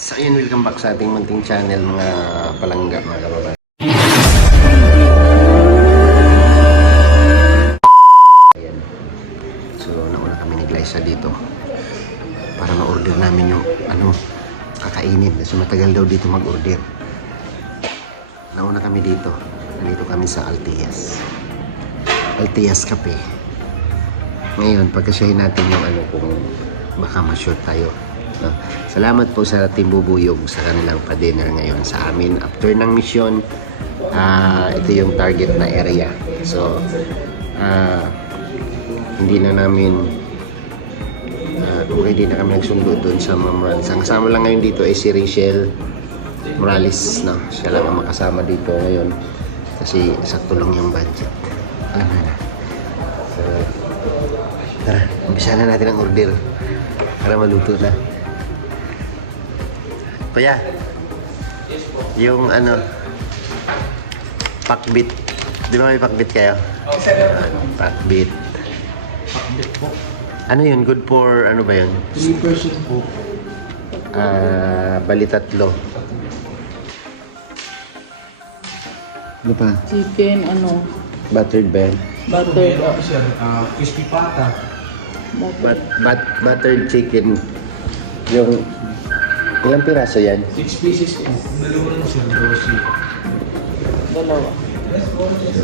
So ayun, welcome back sa ating munting channel mga palangga, mga kababayan. Ayan. So nauna kami ni Glyza dito para ma-order namin yung kakainin kasi matagal daw dito mag-order. Nauna kami dito. Nandito kami sa Altias Cafe. Ngayon, pagkasyahin natin yung kung baka ma-short tayo. No? Salamat po sa Team Bubuyog sa kanilang pa-dinner ngayon sa amin. After ng mission, ito yung target na area. So, hindi na kami nagsundo doon sa mga Morales. Ang kasama lang ngayon dito ay si Rachel Morales. No? Siya lang ang makasama dito ngayon kasi sakto lang yung budget. Alam na. So, tara, umpisa na natin ang order para maluto na. Kuya, yung pakbit. Di ba may pakbit kayo? Pakbit. Pakbit po. Ano yun? Good for, ano ba yun? 3% po. Bali tatlo. Ano pa? Chicken, Buttered ba yun? buttered, Meron po siya, crispy pata. Buttered chicken. Yung, ilang piraso yan? 6 pieces po. Dalawa lang siya, dosi. dalawa.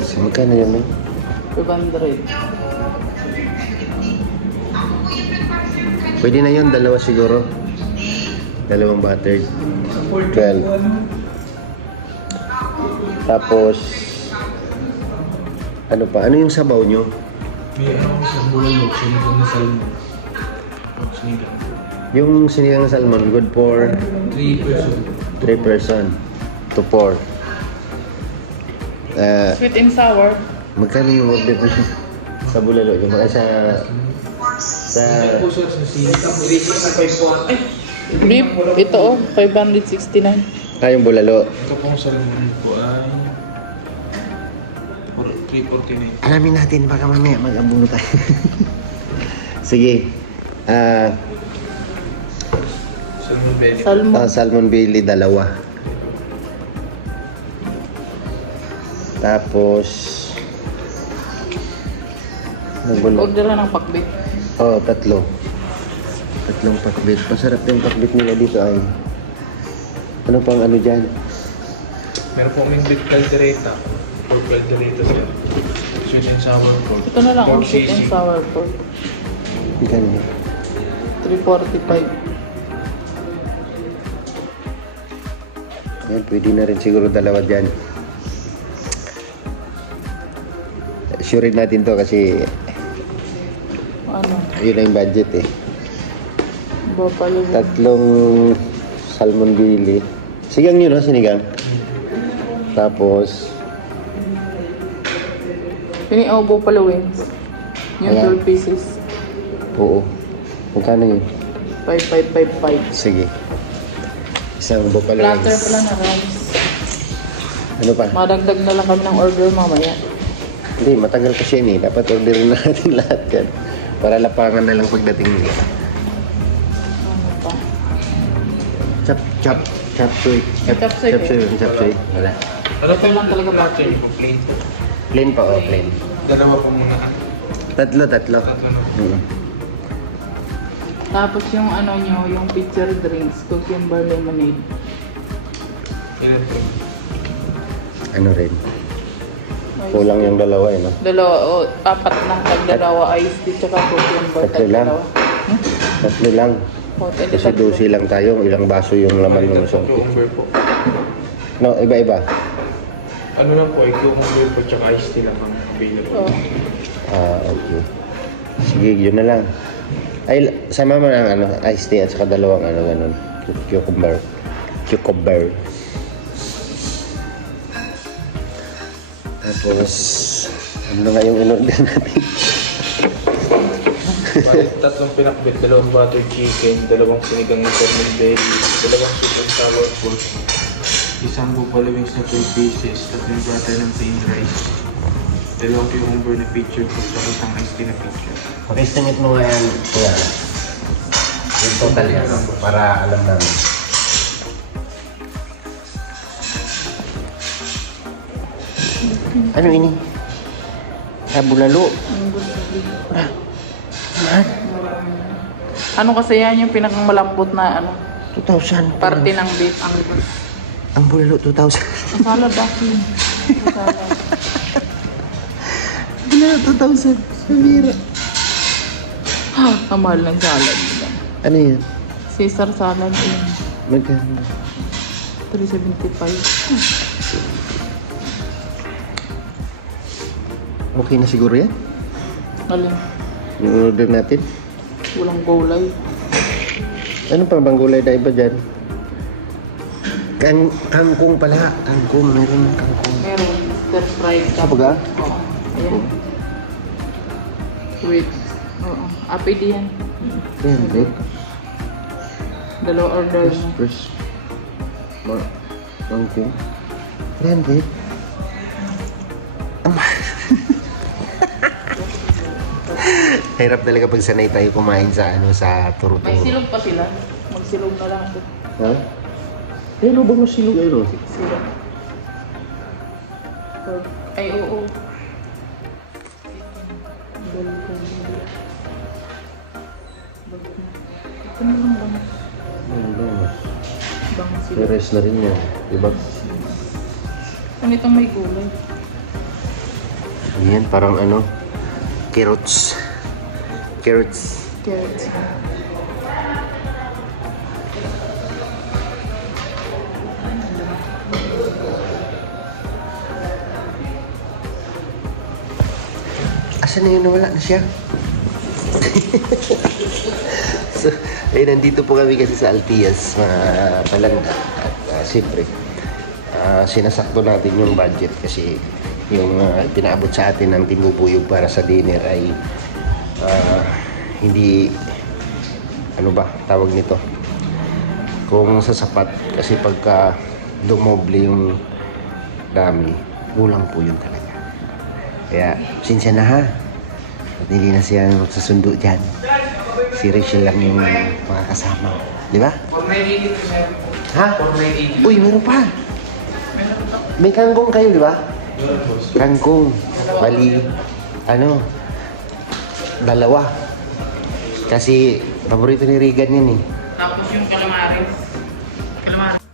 So, magkano yun? 500. Pwede na yun, dalawa siguro. Dalawang buttered. 12. Tapos, ano pa? Ano yung sabaw nyo? May siya, bulalog, sinigang na salmon. Sinigang. Yung sinigang na salmon, good for 3%. 3 person to 4. Sweet and sour. Magkano yung order mo sa bulalo? Yung mga sa Ito po siya sa sinigang. 365 po. Ay! Beef, ito 569. yung bulalo. Ito pong salmon po ay 349. Alamin natin, baka mamaya mag-abuno tayo. Sige. Salmon belly. Salmon. Salmon belly, dalawa. Tapos, Order na ng pakbit. tatlo. Tatlong pakbit. Masarap yung pakbit nila dito ay. Ano pang dyan? Meron po kaming beef caldereta. Pork caldereta sir. Sweet and sour pork. Ito na lang ang Pork sweet and sisig. sour pork. Magkano yun? 345. Yan, pwede na rin siguro dalawa dyan. Sure natin to kasi yun na yung budget eh. Bapalo. Tatlong salmon belly. Sigang yun, no? Sinigang. Tapos, Bupalo wings. Yung Ayan. 12 pieces. oo. Magkano yun? 5555. Sige. Isang buffalo Platter wings. pala na rice. Ano pa? Madagdag na lang kami ng order mamaya. Hindi, matagal kasi yun eh. Dapat orderin na natin lahat yan. Para lapangan na lang pagdating nila. Ano pa? Chop suey. Chop suey. Chop suey. Wala. Ano Ito lang talaga platter? Plain. Plain pa, plain. Dalawa po muna. Tatlo. Tatlo na. Tapos yung nyo, yung pitcher drinks, cucumber lemonade. Ilan po? Ano rin? Kulang yung dalawa eh, no? Dalawa, apat na. Tag-dalawa iced tea, tsaka cucumber. Tatlo lang. Tatlo lang. Kasi dosi lang tayo. Ilang baso yung laman ng isang Cucumber po. No, iba-iba. Ano lang po, ay cucumber po tsaka iced tea lang ang available. Oh. Okay. Sige, yun na lang. Ay, sama mo ng iced tea at saka dalawang ganun. Cucumber. Tapos, ano na nga yung in-order natin? Balik tatlong pinakbit, dalawang buttered chicken, dalawang sinigang na salmon belly, dalawang sweet and sour pork, isang buffalo wings na 12 pieces, tatlong platter ng plain rice, dalawang cucumber na picture pork, tsaka isang iced tea na picture. Pag-estimate mo nga yan, kuya. Yung total yan, para alam namin. Ano ini? Ah, bulalo. Yung gusto. Man, Ano kasi yan yung pinakamalambot na ano, 2,000. parte ng beef ang libas. Ang bulalo, 2,000. Ang salad akin. Ang salad. Bulalo, 2,000. Samira. Ang mahal ng salad nila. Ano yan? Caesar salad yun. Magkano? 375. Okay na siguro yan? Alin? Yung order natin? Walang gulay. Ano pa bang gulay na iba dyan? Kangkong pala. Kangkong. Meron ng kangkong. Meron. Stir fried. Sa baga? Oo. Ayan. Wait. Oo. Apid yan. 300. Dalawa order mo. First. Kangkong. 300. Hirap talaga pag sanay tayo kumain sa sa May turo-turo. silog pa sila. Magsilog na lang ako. Ha? Eh, ano ba mo silog? Ano? Silog. Ay, oo. Ano lang bang? Ano ba? Bang May silog. rice na rin yan. Diba? Ano itong may gulay? Ayan, parang ano? Carrots. Carrots. Carrots. Asan na yun? Nawala na siya. So, nandito po kami kasi sa Altias, mga palangga. At siyempre, sinasakto natin yung budget kasi yung pinaabot sa atin ng tinubuyog para sa dinner ay hindi, ano ba, tawag nito, kung sasapat kasi pagka dumoble yung dami, kulang po yun talaga. Kaya, sinsya na ha. At hindi na siya magsasundo dyan. Si Rachel lang yung mga kasama. Di ba? 480 po, sir. Ha? 480. Uy, meron pa. May kangkong kayo, di ba? Meron po, sir. Kangkong. Bali, ano, dalawa. Kasi, paborito ni Regan yan eh. Tapos yung calamares. Calamares.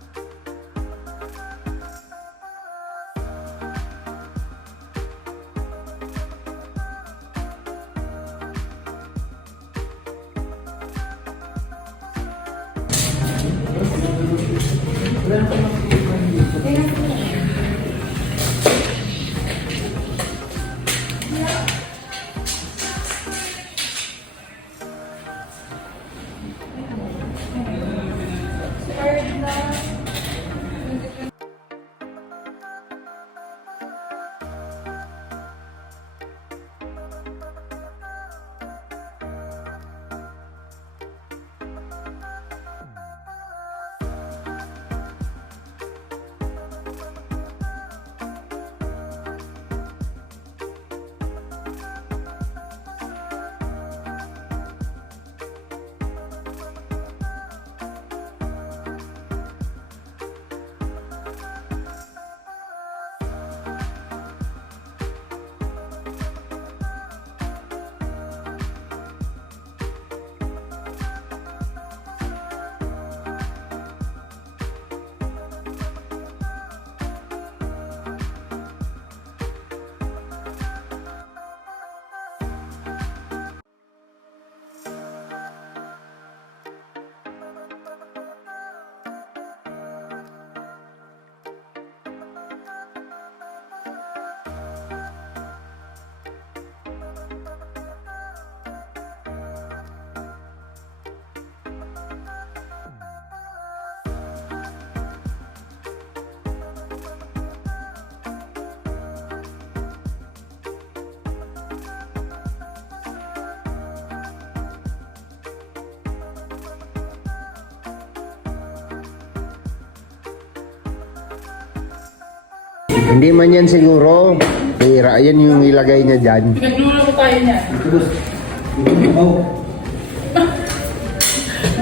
Hindi man yan siguro. Pira, yan yung ilagay niya dyan. Pinagluluto tayo niyan.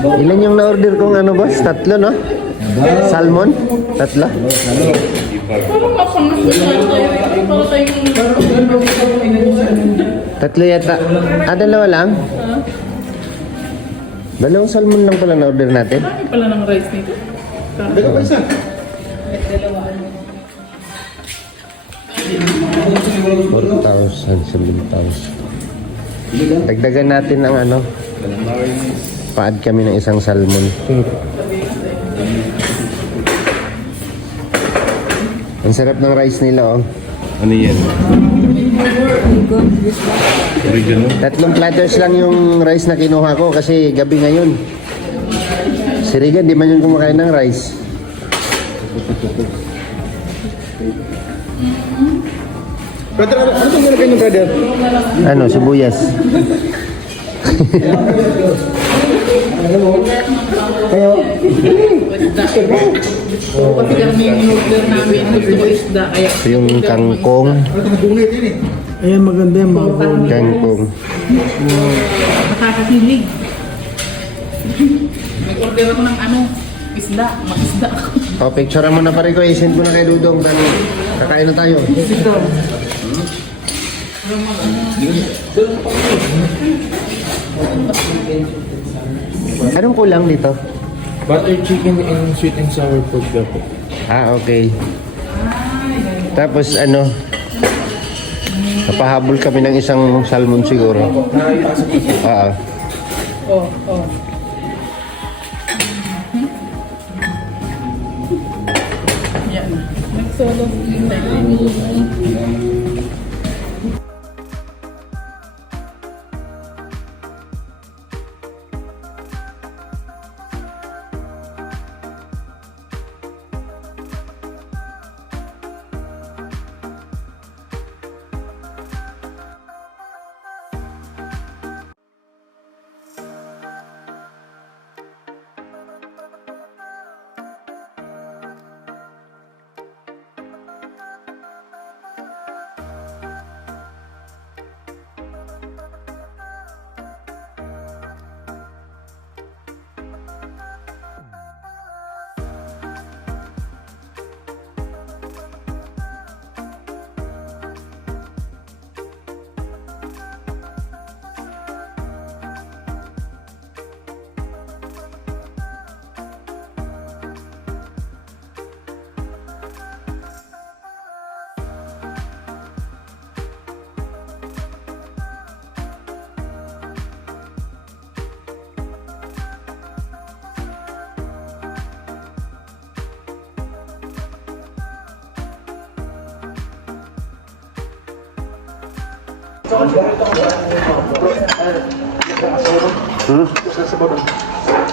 Ilan yung na-order kong ano boss? Tatlo, no? Salmon? Tatlo? Parang mapangasunod tayo. Para tayong... Tatlo yata. Dalawa lang? Dalawang salmon lang pala na-order natin. Marami pala ng rice nito. Dalawa pa isa. 4,000, 7,000. Dagdagan natin ang ano. Pa-add kami ng isang salmon. Ang sarap ng rice nila, oh. Ano yan? Oregano? 3 platters lang yung rice na kinuha ko kasi gabi ngayon. Si Regan, di man yun kumakain ng rice. Brother, ano bang nilagay niyo, brother? Ano, sibuyas. Pati kami in-order namin. Gusto ko isda. Kaya Ito yung kangkong. Ayan, maganda yan, mga bone. Kangkong. nakakakilig. Nag-order ako ng ano, isda. Mag-isda ako. Picture mo na pare ko. I-send ko na kay Dudong. Dali. Kakain na tayo. Anong kulang dito? Butter chicken and sweet and sour pork daw po. Okay. Tapos ano, napahabol kami ng isang salmon siguro. Oh, oh. Yan. Nag-solo din tayo.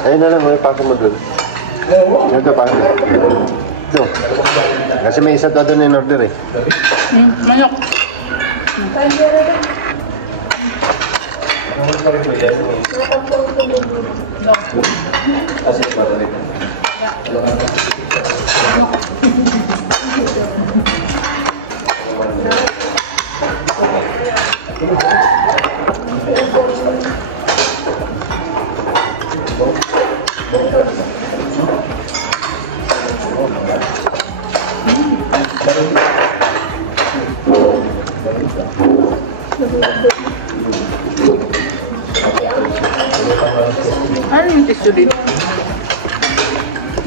Ayun na lang, may pasok mo dun. Ito pa. Ito. Kasi may isa doon in order eh. Manok. Ano yung tissue dito?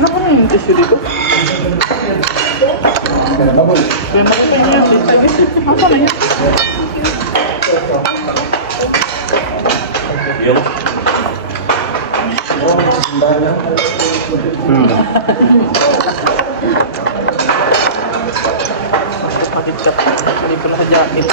Ano yung tissue dito? Kaya makita niyo yung tissue. Ako na yun. Kapatid ka pa. Hindi pala sa jacket.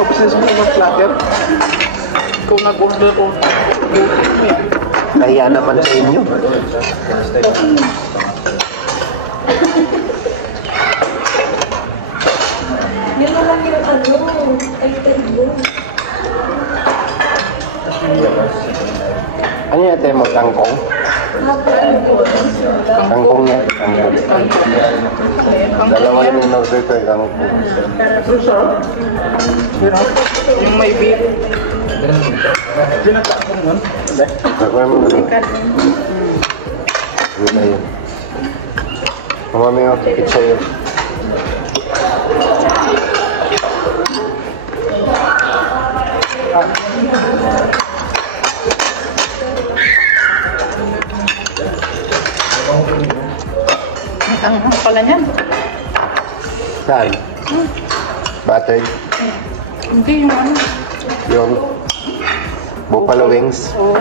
obsessed mo sa platter. Kung nag-order ko, Kaya naman sa inyo. Yun na lang yung ay tayo. Ano yung ate mo? Kangkong? Kangkong niya? Kangkong. Dalawa yung in-order ko yung kangkong. yung may beef. Gagawin mo na. Ano na yun? Kumami yung pizza yun. Ang pala niyan. Saan? Battered? Hindi yung ano. Yung buffalo wings? Oo.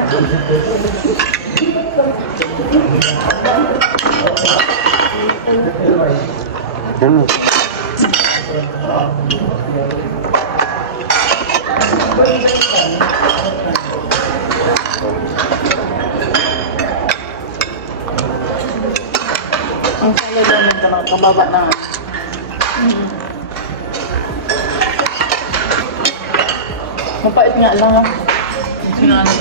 Yun. Ang salad namin ito, kababa na. Mapait nga lang ah. Sinano.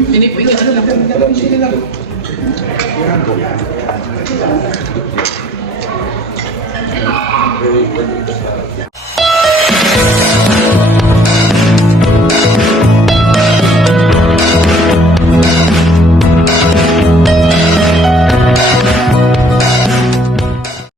Pinipigil na lang.